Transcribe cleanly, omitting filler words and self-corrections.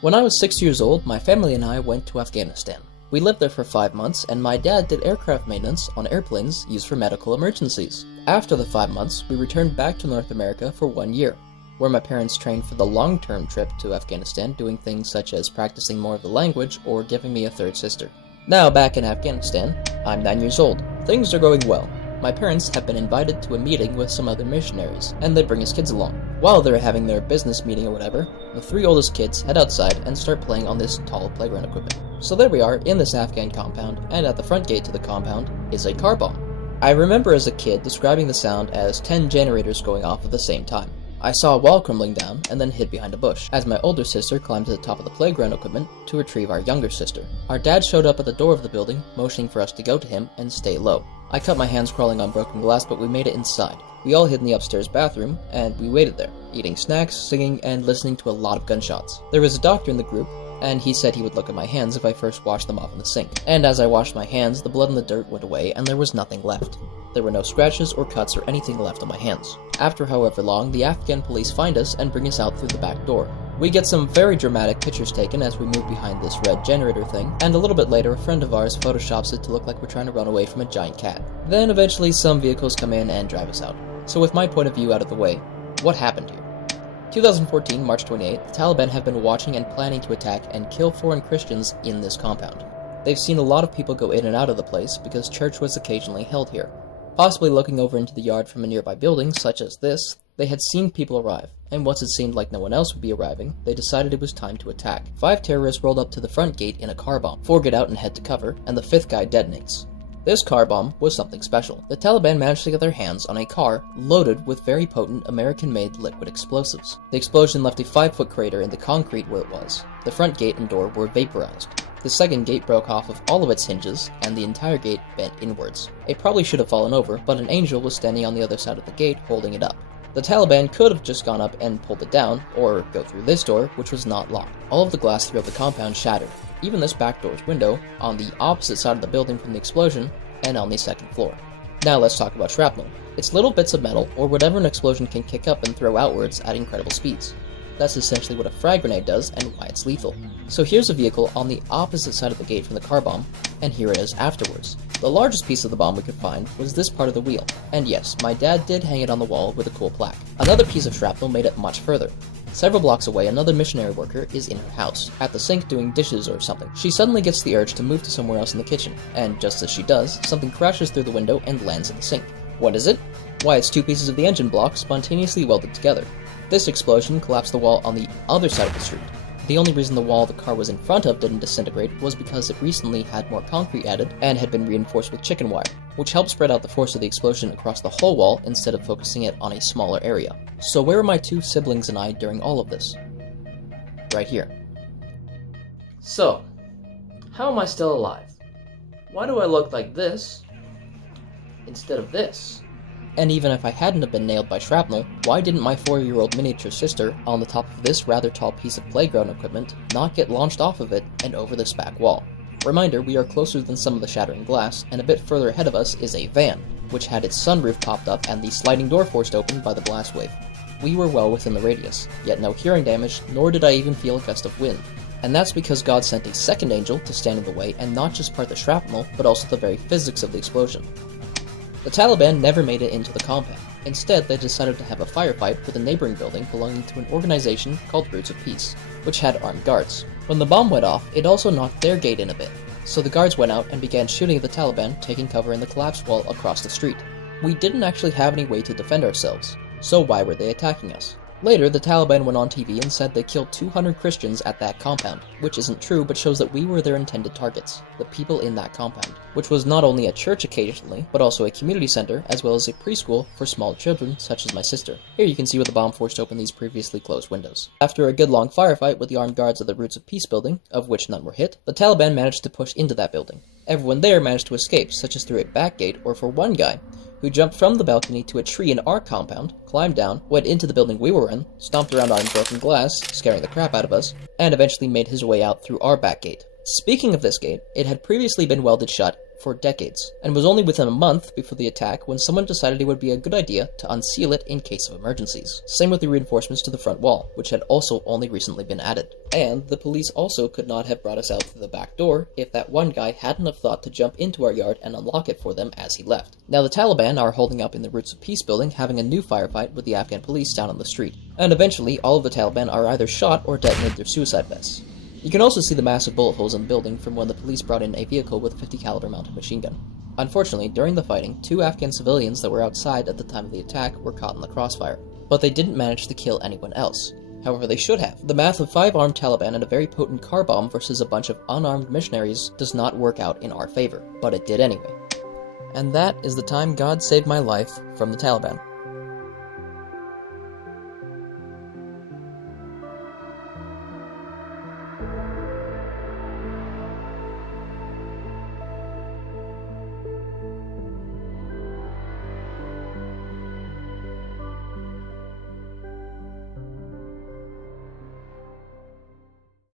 When I was 6 years old, my family and I went to Afghanistan. We lived there for 5 months, and my dad did aircraft maintenance on airplanes used for medical emergencies. After the 5 months, we returned back to North America for 1 year, where my parents trained for the long-term trip to Afghanistan, doing things such as practicing more of the language or giving me a third sister. Now back in Afghanistan, I'm 9 years old. Things are going well. My parents have been invited to a meeting with some other missionaries, and they bring us kids along. While they're having their business meeting or whatever, the 3 oldest kids head outside and start playing on this tall playground equipment. So there we are in this Afghan compound, and at the front gate to the compound is a car bomb. I remember as a kid describing the sound as 10 generators going off at the same time. I saw a wall crumbling down and then hid behind a bush, as my older sister climbed to the top of the playground equipment to retrieve our younger sister. Our dad showed up at the door of the building, motioning for us to go to him and stay low. I cut my hands crawling on broken glass, but we made it inside. We all hid in the upstairs bathroom, and we waited there, eating snacks, singing, and listening to a lot of gunshots. There was a doctor in the group, and he said he would look at my hands if I first washed them off in the sink. And as I washed my hands, the blood and the dirt went away, and there was nothing left. There were no scratches or cuts or anything left on my hands. After however long, the Afghan police find us and bring us out through the back door. We get some very dramatic pictures taken as we move behind this red generator thing, and a little bit later a friend of ours photoshops it to look like we're trying to run away from a giant cat. Then eventually some vehicles come in and drive us out. So with my point of view out of the way, what happened here? 2014, March 28th, the Taliban have been watching and planning to attack and kill foreign Christians in this compound. They've seen a lot of people go in and out of the place because church was occasionally held here. Possibly looking over into the yard from a nearby building, such as this, they had seen people arrive, and once it seemed like no one else would be arriving, they decided it was time to attack. 5 terrorists rolled up to the front gate in a car bomb. 4 get out and head to cover, and the 5th guy detonates. This car bomb was something special. The Taliban managed to get their hands on a car loaded with very potent American-made liquid explosives. The explosion left a 5-foot crater in the concrete where it was. The front gate and door were vaporized. The second gate broke off of all of its hinges, and the entire gate bent inwards. It probably should have fallen over, but an angel was standing on the other side of the gate holding it up. The Taliban could have just gone up and pulled it down, or go through this door, which was not locked. All of the glass throughout the compound shattered. Even this back door's window, on the opposite side of the building from the explosion, and on the 2nd floor. Now let's talk about shrapnel. It's little bits of metal, or whatever an explosion can kick up and throw outwards at incredible speeds. That's essentially what a frag grenade does, and why it's lethal. So here's a vehicle on the opposite side of the gate from the car bomb, and here it is afterwards. The largest piece of the bomb we could find was this part of the wheel, and yes, my dad did hang it on the wall with a cool plaque. Another piece of shrapnel made it much further. Several blocks away, another missionary worker is in her house, at the sink doing dishes or something. She suddenly gets the urge to move to somewhere else in the kitchen, and just as she does, something crashes through the window and lands in the sink. What is it? Why, it's 2 pieces of the engine block spontaneously welded together. This explosion collapsed the wall on the other side of the street. The only reason the wall the car was in front of didn't disintegrate was because it recently had more concrete added and had been reinforced with chicken wire, which helped spread out the force of the explosion across the whole wall instead of focusing it on a smaller area. So where were my 2 siblings and I during all of this? Right here. So, how am I still alive? Why do I look like this instead of this? And even if I hadn't have been nailed by shrapnel, why didn't my 4-year-old miniature sister on the top of this rather tall piece of playground equipment not get launched off of it and over this back wall? Reminder, we are closer than some of the shattering glass, and a bit further ahead of us is a van, which had its sunroof popped up and the sliding door forced open by the blast wave. We were well within the radius, yet no hearing damage, nor did I even feel a gust of wind. And that's because God sent a second angel to stand in the way and not just part the shrapnel, but also the very physics of the explosion. The Taliban never made it into the compound. Instead, they decided to have a firefight with a neighboring building belonging to an organization called Roots of Peace, which had armed guards. When the bomb went off, it also knocked their gate in a bit, so the guards went out and began shooting at the Taliban, taking cover in the collapsed wall across the street. We didn't actually have any way to defend ourselves, so why were they attacking us? Later, the Taliban went on TV and said they killed 200 Christians at that compound, which isn't true but shows that we were their intended targets, the people in that compound, which was not only a church occasionally, but also a community center, as well as a preschool for small children such as my sister. Here you can see where the bomb forced open these previously closed windows. After a good long firefight with the armed guards of the Roots of Peace building, of which none were hit, the Taliban managed to push into that building. Everyone there managed to escape, such as through a back gate, or for one guy, who jumped from the balcony to a tree in our compound, climbed down, went into the building we were in, stomped around on broken glass, scaring the crap out of us, and eventually made his way out through our back gate. Speaking of this gate, it had previously been welded shut for decades, and was only within a month before the attack when someone decided it would be a good idea to unseal it in case of emergencies. Same with the reinforcements to the front wall, which had also only recently been added. And the police also could not have brought us out through the back door if that one guy hadn't have thought to jump into our yard and unlock it for them as he left. Now the Taliban are holding up in the Roots of Peace building, having a new firefight with the Afghan police down on the street. And eventually, all of the Taliban are either shot or detonate their suicide vests. You can also see the massive bullet holes in the building from when the police brought in a vehicle with a 50 caliber mounted machine gun. Unfortunately, during the fighting, 2 Afghan civilians that were outside at the time of the attack were caught in the crossfire, but they didn't manage to kill anyone else. However, they should have. The math of 5 armed Taliban and a very potent car bomb versus a bunch of unarmed missionaries does not work out in our favor, but it did anyway. And that is the time God saved my life from the Taliban.